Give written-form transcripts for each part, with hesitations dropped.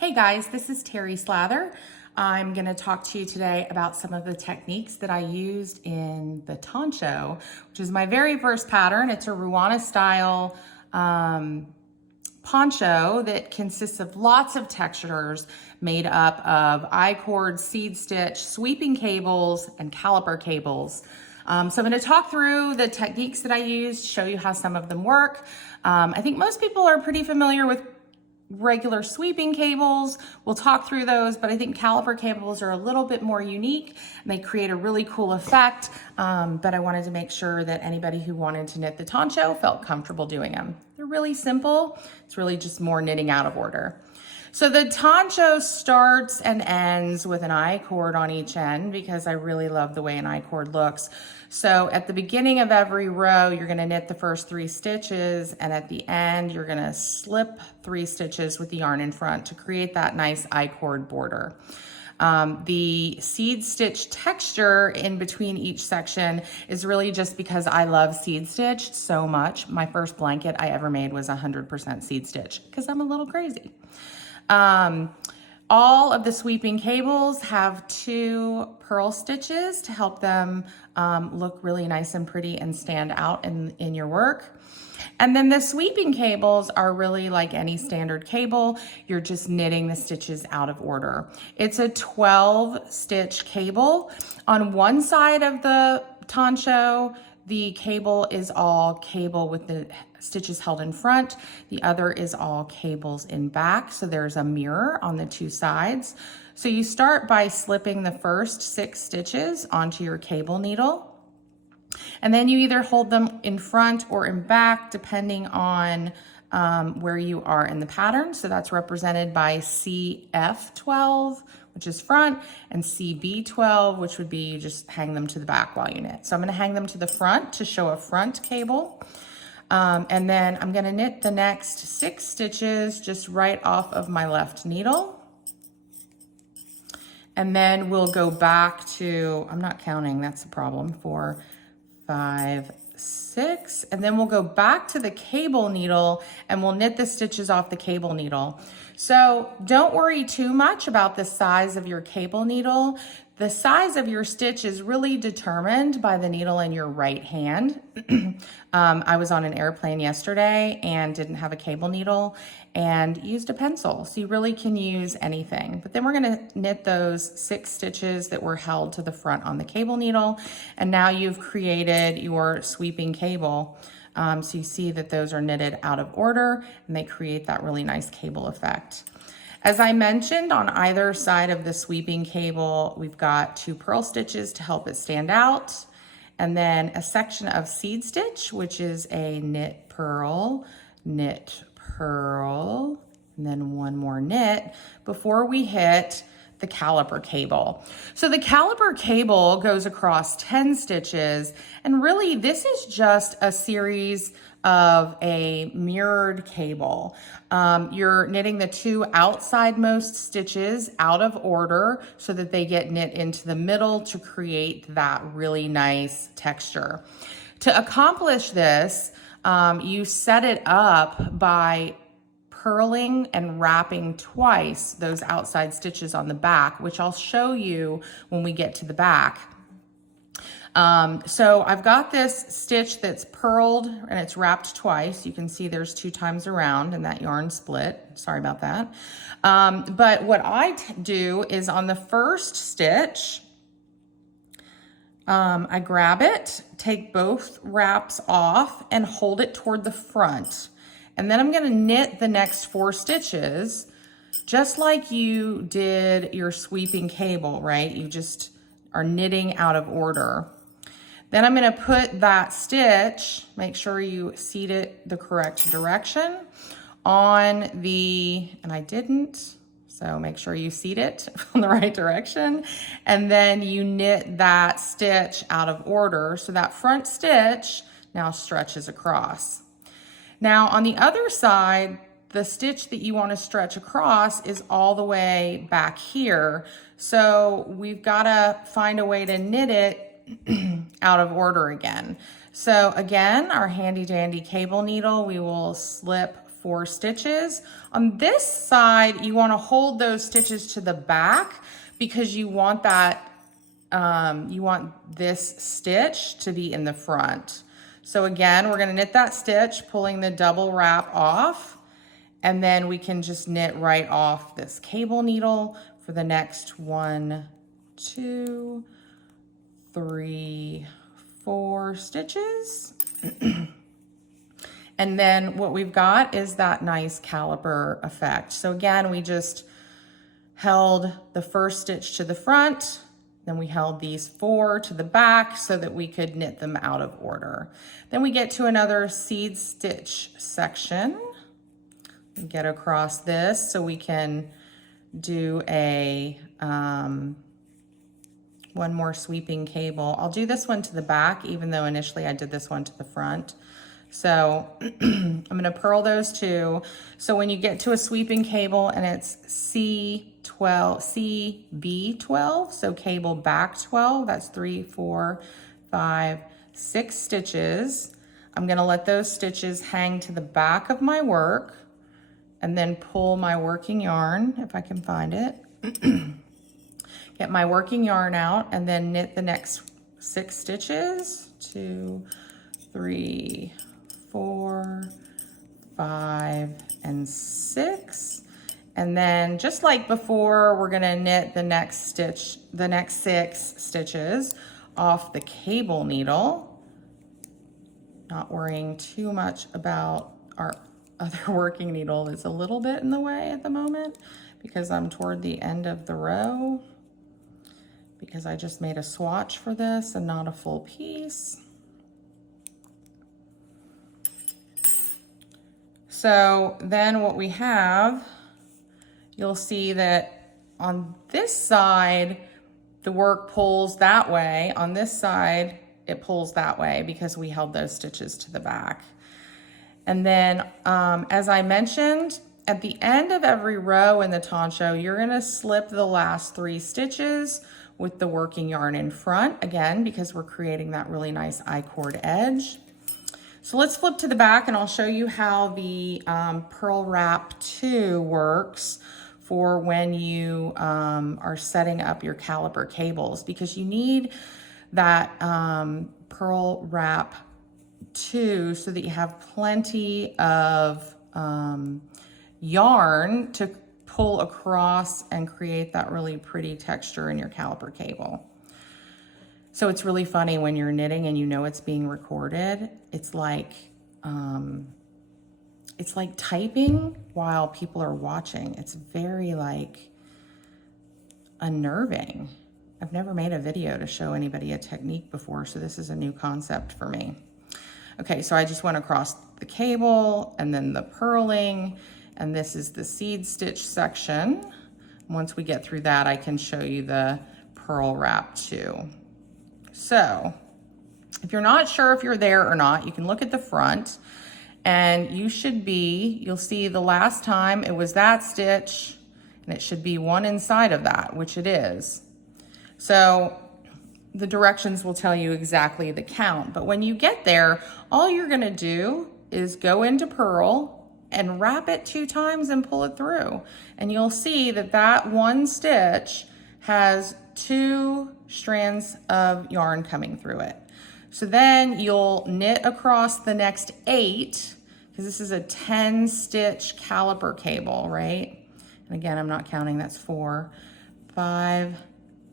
Hey guys, this is Terry Slather. I'm going to talk to you today about some of the techniques that I used in the Toncho, which is my very first pattern. It's a Ruana style poncho that consists of lots of textures made up of I-cord, seed stitch, sweeping cables, and caliper cables. So I'm going to talk through the techniques that I used, show you how some of them work. I think most people are pretty familiar with regular sweeping cables. We'll talk through those, but I think caliper cables are a little bit more unique and they create a really cool effect. But I wanted to make sure that anybody who wanted to knit the Toncho felt comfortable doing them. They're really simple. It's really just more knitting out of order. So the Toncho starts and ends with an I-cord on each end because I really love the way an I-cord looks. So at the beginning of every row, you're gonna knit the first 3 stitches, and at the end, you're gonna slip 3 stitches with the yarn in front to create that nice I-cord border. The seed stitch texture in between each section is really just because I love seed stitch so much. My first blanket I ever made was 100% seed stitch because I'm a little crazy. All of the sweeping cables have 2 purl stitches to help them look really nice and pretty and stand out in your work. And then the sweeping cables are really like any standard cable. You're just knitting the stitches out of order. It's a 12 stitch cable. On one side of the Toncho, the cable is all cable with the stitches held in front. The other is all cables in back. So there's a mirror on the 2 sides. So you start by slipping the first 6 stitches onto your cable needle. And then you either hold them in front or in back, depending on where you are in the pattern. So that's represented by CF12, which is front, and CB12, which would be you just hang them to the back while you knit. So I'm gonna hang them to the front to show a front cable. And then I'm gonna knit the next 6 stitches just right off of my left needle. And then we'll go back to, I'm not counting, that's the problem, 4, 5, 6, and then we'll go back to the cable needle and we'll knit the stitches off the cable needle. So don't worry too much about the size of your cable needle. The size of your stitch is really determined by the needle in your right hand. I was on an airplane yesterday and didn't have a cable needle and used a pencil. So you really can use anything. But then we're gonna knit those 6 stitches that were held to the front on the cable needle. And now you've created your sweeping cable. So you see that those are knitted out of order and they create that really nice cable effect. As I mentioned, on either side of the sweeping cable, we've got 2 purl stitches to help it stand out, and then a section of seed stitch, which is a knit, purl, and then 1 more knit before we hit the caliper cable. So the caliper cable goes across 10 stitches, and really this is just a series of a mirrored cable. You're knitting the 2 outside most stitches out of order so that they get knit into the middle to create that really nice texture. To accomplish this, you set it up by purling and wrapping twice those outside stitches on the back, which I'll show you when we get to the back. So I've got this stitch that's purled and it's wrapped twice. You can see there's 2 times around and that yarn split. Sorry about that. But what I do is on the first stitch, I grab it, take both wraps off and hold it toward the front. And then I'm gonna knit the next 4 stitches, just like you did your sweeping cable, right? You just are knitting out of order. Then I'm gonna put that stitch, make sure you seat it the correct direction on the, and I didn't, so make sure you seat it on the right direction. And then you knit that stitch out of order. So that front stitch now stretches across. Now on the other side, the stitch that you want to stretch across is all the way back here. So we've got to find a way to knit it out of order again. So again, our handy dandy cable needle, we will slip 4 stitches. On this side, you want to hold those stitches to the back because you want that, you want this stitch to be in the front. So again, we're going to knit that stitch, pulling the double wrap off, and then we can just knit right off this cable needle for the next 1, 2, 3, 4 stitches. And then what we've got is that nice caliper effect. So again, we just held the first stitch to the front, then we held these 4 to the back so that we could knit them out of order. Then we get to another seed stitch section. We get across this so we can do a one more sweeping cable. I'll do this one to the back, even though initially I did this one to the front. So I'm gonna purl those 2. So when you get to a sweeping cable and it's CB12, so cable back 12, that's 3, 4, 5, 6 stitches. I'm gonna let those stitches hang to the back of my work and then pull my working yarn, if I can find it. Get my working yarn out and then knit the next 6 stitches. 2, 3, 4, 5, and 6. And then just like before, we're gonna knit the next 6 stitches off the cable needle. Not worrying too much about our other working needle. It's a little bit in the way at the moment because I'm toward the end of the row, because I just made a swatch for this and not a full piece. So then what we have, you'll see that on this side, the work pulls that way. On this side, it pulls that way because we held those stitches to the back. And then, as I mentioned, at the end of every row in the Toncho, you're gonna slip the last 3 stitches with the working yarn in front, again, because we're creating that really nice I-cord edge. So let's flip to the back and I'll show you how the Purl Wrap 2 works for when you are setting up your caliper cables, because you need that Purl Wrap 2 so that you have plenty of yarn to pull across and create that really pretty texture in your caliper cable. So it's really funny when you're knitting and you know it's being recorded. It's like typing while people are watching. It's very like unnerving. I've never made a video to show anybody a technique before, so this is a new concept for me. Okay, so I just went across the cable and then the purling, and this is the seed stitch section. Once we get through that, I can show you the Purl Wrap 2. So if you're not sure if you're there or not, you can look at the front and you should be, you'll see the last time it was that stitch and it should be one inside of that, which it is. So the directions will tell you exactly the count, but when you get there, all you're gonna do is go into purl and wrap it 2 times and pull it through. And you'll see that that one stitch has 2 strands of yarn coming through it. So then you'll knit across the next 8, because this is a 10 stitch caliper cable, right? And again, I'm not counting, that's 4, 5,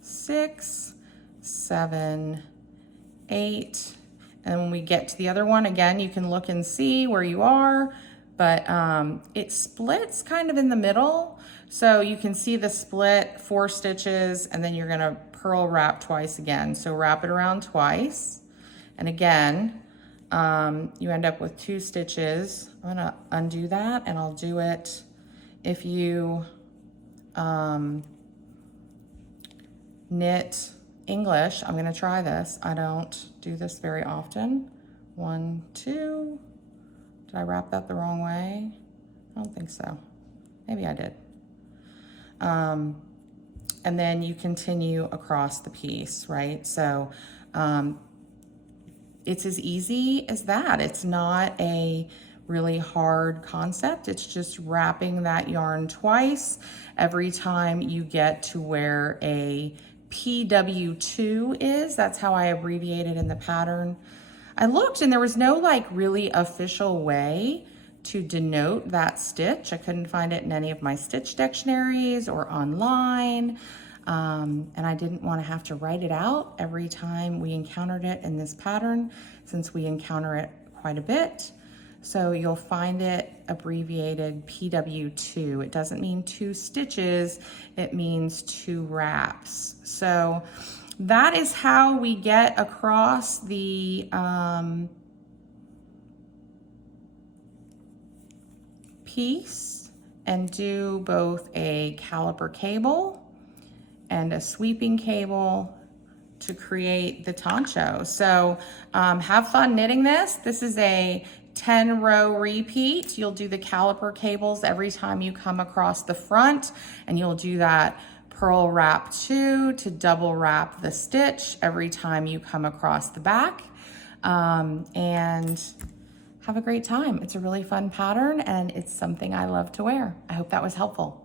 6, 7, 8. And when we get to the other one, again, you can look and see where you are, but it splits kind of in the middle. So you can see the split, 4 stitches, and then you're gonna purl wrap twice again. So wrap it around twice. And again, you end up with 2 stitches. I'm gonna undo that and I'll do it. If you knit English, I'm gonna try this. I don't do this very often. 1, 2, did I wrap that the wrong way? I don't think so. Maybe I did. And then you continue across the piece, right? So it's as easy as that. It's not a really hard concept. It's just wrapping that yarn twice every time you get to where a PW2 is. That's how I abbreviate it in the pattern. I looked and there was no like really official way to denote that stitch. I couldn't find it in any of my stitch dictionaries or online. And I didn't want to have to write it out every time we encountered it in this pattern, since we encounter it quite a bit. So you'll find it abbreviated PW2. It doesn't mean 2 stitches, it means 2 wraps. So that is how we get across the piece and do both a caliper cable and a sweeping cable to create the Toncho. So have fun knitting this. This is a 10-row repeat. You'll do the caliper cables every time you come across the front, and you'll do that purl wrap 2 to double wrap the stitch every time you come across the back. And have a great time. It's a really fun pattern and it's something I love to wear. I hope that was helpful.